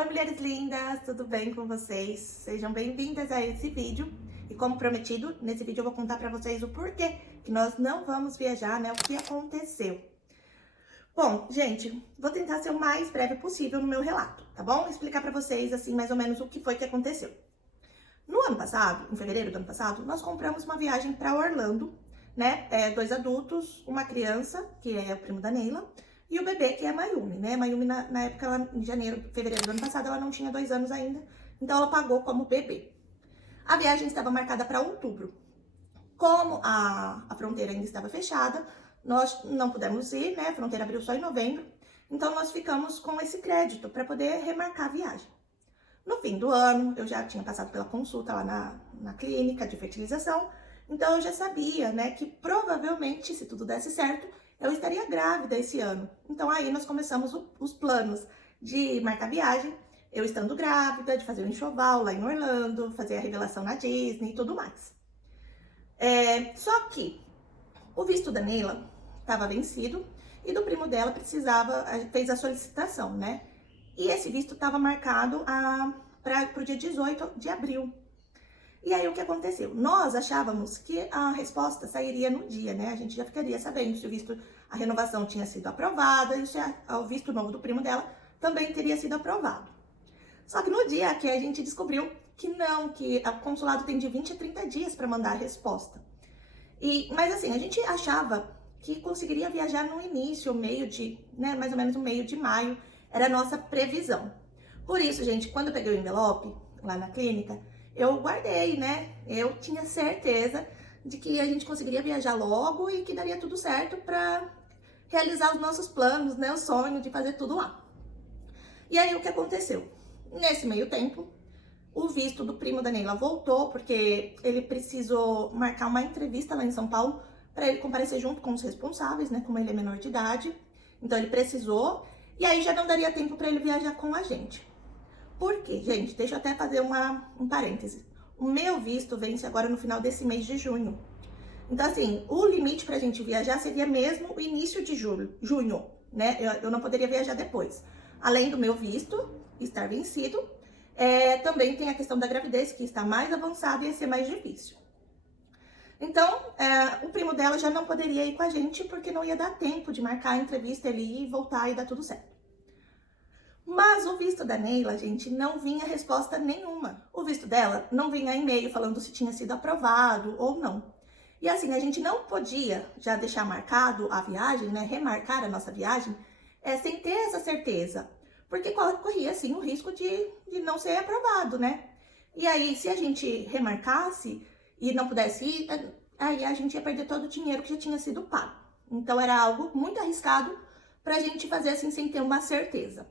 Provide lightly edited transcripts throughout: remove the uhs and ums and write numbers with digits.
Oi, mulheres lindas, tudo bem com vocês? Sejam bem-vindas a esse vídeo. E como prometido, nesse vídeo eu vou contar pra vocês o porquê que nós não vamos viajar, né? O que aconteceu. Bom, gente, vou tentar ser o mais breve possível no meu relato, tá bom? Explicar pra vocês, assim, mais ou menos o que foi que aconteceu. No ano passado, em fevereiro do ano passado, nós compramos uma viagem pra Orlando, né? Dois adultos, uma criança, que é o primo da Neila, e o bebê, que é a Mayumi, né? Mayumi, na época, em janeiro, fevereiro do ano passado, ela não tinha 2 anos ainda, então ela pagou como bebê. A viagem estava marcada para outubro. Como a fronteira ainda estava fechada, nós não pudemos ir, né? A fronteira abriu só em novembro, então nós ficamos com esse crédito para poder remarcar a viagem. No fim do ano, eu já tinha passado pela consulta lá na clínica de fertilização, então eu já sabia, né, que provavelmente, se tudo desse certo, eu estaria grávida esse ano. Então aí nós começamos os planos de marcar viagem, eu estando grávida, de fazer o enxoval lá em Orlando, fazer a revelação na Disney e tudo mais. Só que o visto da Neila estava vencido e do primo dela fez a solicitação, né? E esse visto estava marcado para o dia 18 de abril. E aí o que aconteceu? Nós achávamos que a resposta sairia no dia, né? A gente já ficaria sabendo se o visto, a renovação tinha sido aprovada e se o visto novo do primo dela também teria sido aprovado. Só que no dia que a gente descobriu que não, que o consulado tem de 20 a 30 dias para mandar a resposta. Mas assim, a gente achava que conseguiria viajar no início, né, mais ou menos no meio de maio, era a nossa previsão. Por isso, gente, quando eu peguei o envelope lá na clínica, eu guardei, né? Eu tinha certeza de que a gente conseguiria viajar logo e que daria tudo certo para realizar os nossos planos, né? O sonho de fazer tudo lá. E aí, o que aconteceu? Nesse meio tempo, o visto do primo da Neila voltou, porque ele precisou marcar uma entrevista lá em São Paulo para ele comparecer junto com os responsáveis, né? Como ele é menor de idade. Então, ele precisou. E aí, já não daria tempo para ele viajar com a gente. Por quê, gente? Deixa eu até fazer um parêntese. O meu visto vence agora no final desse mês de junho. Então, assim, o limite pra gente viajar seria mesmo o início de junho, né? Eu não poderia viajar depois. Além do meu visto estar vencido, também tem a questão da gravidez, que está mais avançada e ia ser mais difícil. Então, o primo dela já não poderia ir com a gente, porque não ia dar tempo de marcar a entrevista, ele ir e voltar e dar tudo certo. Mas o visto da Neila, gente, não vinha resposta nenhuma. O visto dela não vinha e-mail falando se tinha sido aprovado ou não. E assim, a gente não podia já deixar marcado a viagem, né, remarcar a nossa viagem, sem ter essa certeza. Porque corria, assim, o risco de não ser aprovado, né? E aí, se a gente remarcasse e não pudesse ir, aí a gente ia perder todo o dinheiro que já tinha sido pago. Então, era algo muito arriscado pra gente fazer assim, sem ter uma certeza.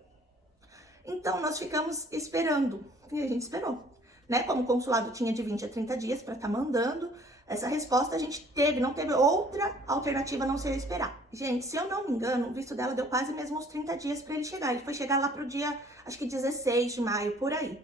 Então, nós ficamos esperando, e a gente esperou, né? Como o consulado tinha de 20 a 30 dias para estar mandando essa resposta, a gente não teve outra alternativa a não ser esperar. Gente, se eu não me engano, o visto dela deu quase mesmo uns 30 dias para ele chegar. Ele foi chegar lá pro dia, acho que 16 de maio, por aí.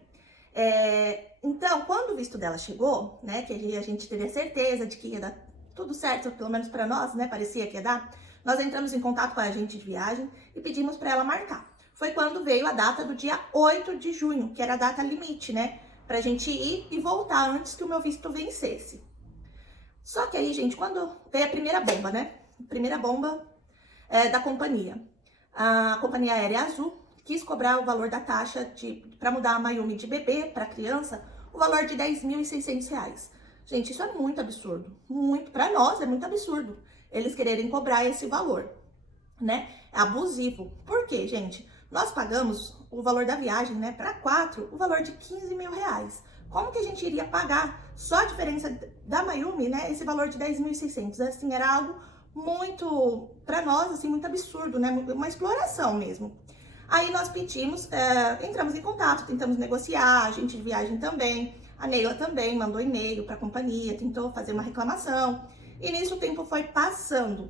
Então, quando o visto dela chegou, né, que a gente teve a certeza de que ia dar tudo certo, pelo menos para nós, né, parecia que ia dar, nós entramos em contato com a agente de viagem e pedimos para ela marcar. Foi quando veio a data do dia 8 de junho, que era a data limite, né? Pra gente ir e voltar antes que o meu visto vencesse. Só que aí, gente, quando veio a primeira bomba, né? A primeira bomba da companhia. A companhia aérea Azul quis cobrar o valor da taxa para mudar a Mayumi de bebê para criança, o valor de R$10.600. Gente, isso é muito absurdo. Muito, para nós é muito absurdo eles quererem cobrar esse valor, né? É abusivo. Por quê, gente? Nós pagamos o valor da viagem, né, para 4, o valor de R$15 mil. Como que a gente iria pagar só a diferença da Mayumi, né, esse valor de R$10.600? Assim, era algo muito, para nós, assim, muito absurdo, né, uma exploração mesmo. Aí nós pedimos, entramos em contato, tentamos negociar, a gente de viagem também, a Neila também mandou e-mail para a companhia, tentou fazer uma reclamação, e nisso o tempo foi passando.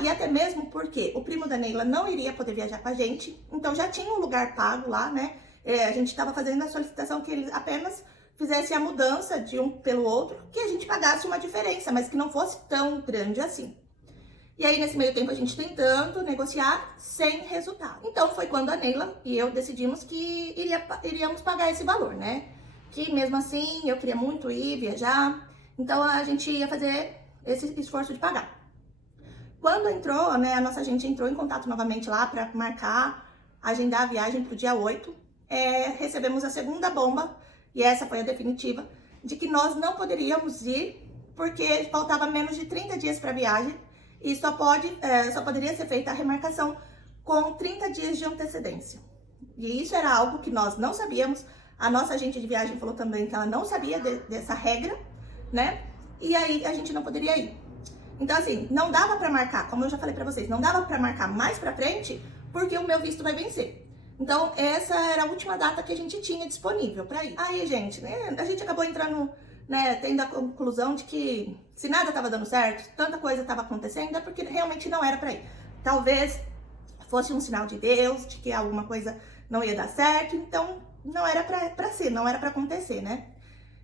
E até mesmo porque o primo da Neila não iria poder viajar com a gente, então já tinha um lugar pago lá, né? A gente estava fazendo a solicitação que eles apenas fizessem a mudança de um pelo outro, que a gente pagasse uma diferença, mas que não fosse tão grande assim. E aí, nesse meio tempo, a gente tentando negociar sem resultado. Então, foi quando a Neila e eu decidimos que iríamos pagar esse valor, né? Que mesmo assim, eu queria muito ir viajar, então a gente ia fazer esse esforço de pagar. Quando entrou, né, a nossa agente entrou em contato novamente lá para marcar, agendar a viagem para o dia 8, recebemos a segunda bomba, e essa foi a definitiva, de que nós não poderíamos ir, porque faltava menos de 30 dias para a viagem, e só poderia ser feita a remarcação com 30 dias de antecedência. E isso era algo que nós não sabíamos, a nossa agente de viagem falou também que ela não sabia dessa regra, né, e aí a gente não poderia ir. Então, assim, não dava pra marcar, como eu já falei pra vocês, não dava pra marcar mais pra frente, porque o meu visto vai vencer. Então, essa era a última data que a gente tinha disponível pra ir. Aí, gente, né, a gente acabou entrando, né, tendo a conclusão de que se nada tava dando certo, tanta coisa tava acontecendo, é porque realmente não era pra ir. Talvez fosse um sinal de Deus, de que alguma coisa não ia dar certo, então não era pra ser, não era pra acontecer, né?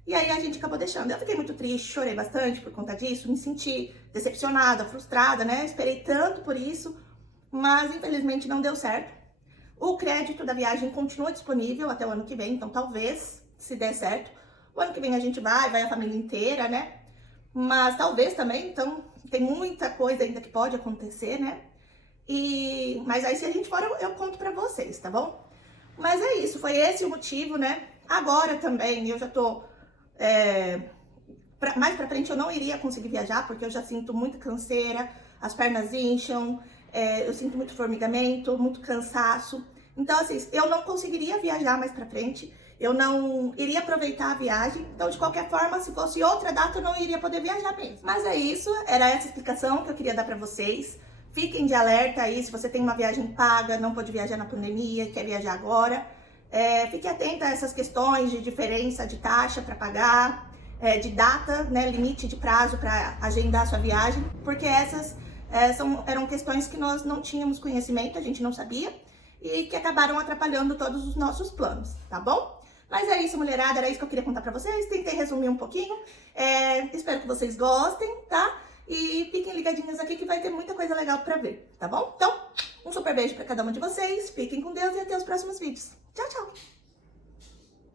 E aí a gente acabou deixando. Eu fiquei muito triste, chorei bastante por conta disso, me senti decepcionada, frustrada, né? Esperei tanto por isso, mas infelizmente não deu certo. O crédito da viagem continua disponível até o ano que vem, então talvez, se der certo, o ano que vem a gente vai a família inteira, né? Mas talvez também, então tem muita coisa ainda que pode acontecer, né? Mas aí se a gente for, eu conto pra vocês, tá bom? Mas é isso, foi esse o motivo, né? Agora também eu já tô... mais pra frente eu não iria conseguir viajar, porque eu já sinto muita canseira, as pernas incham, eu sinto muito formigamento, muito cansaço. Então, assim, eu não conseguiria viajar mais pra frente, eu não iria aproveitar a viagem. Então, de qualquer forma, se fosse outra data, eu não iria poder viajar mesmo. Mas é isso, era essa explicação que eu queria dar pra vocês. Fiquem de alerta aí, se você tem uma viagem paga, não pode viajar na pandemia, quer viajar agora. Fique atenta a essas questões de diferença de taxa para pagar, de data, né, limite de prazo para agendar sua viagem, porque essas eram questões que nós não tínhamos conhecimento, a gente não sabia, e que acabaram atrapalhando todos os nossos planos, tá bom? Mas é isso, mulherada, era isso que eu queria contar pra vocês, tentei resumir um pouquinho, espero que vocês gostem, tá? E fiquem ligadinhas aqui que vai ter muita coisa legal pra ver, tá bom? Então, um super beijo pra cada uma de vocês, fiquem com Deus e até os próximos vídeos. Tchau, tchau!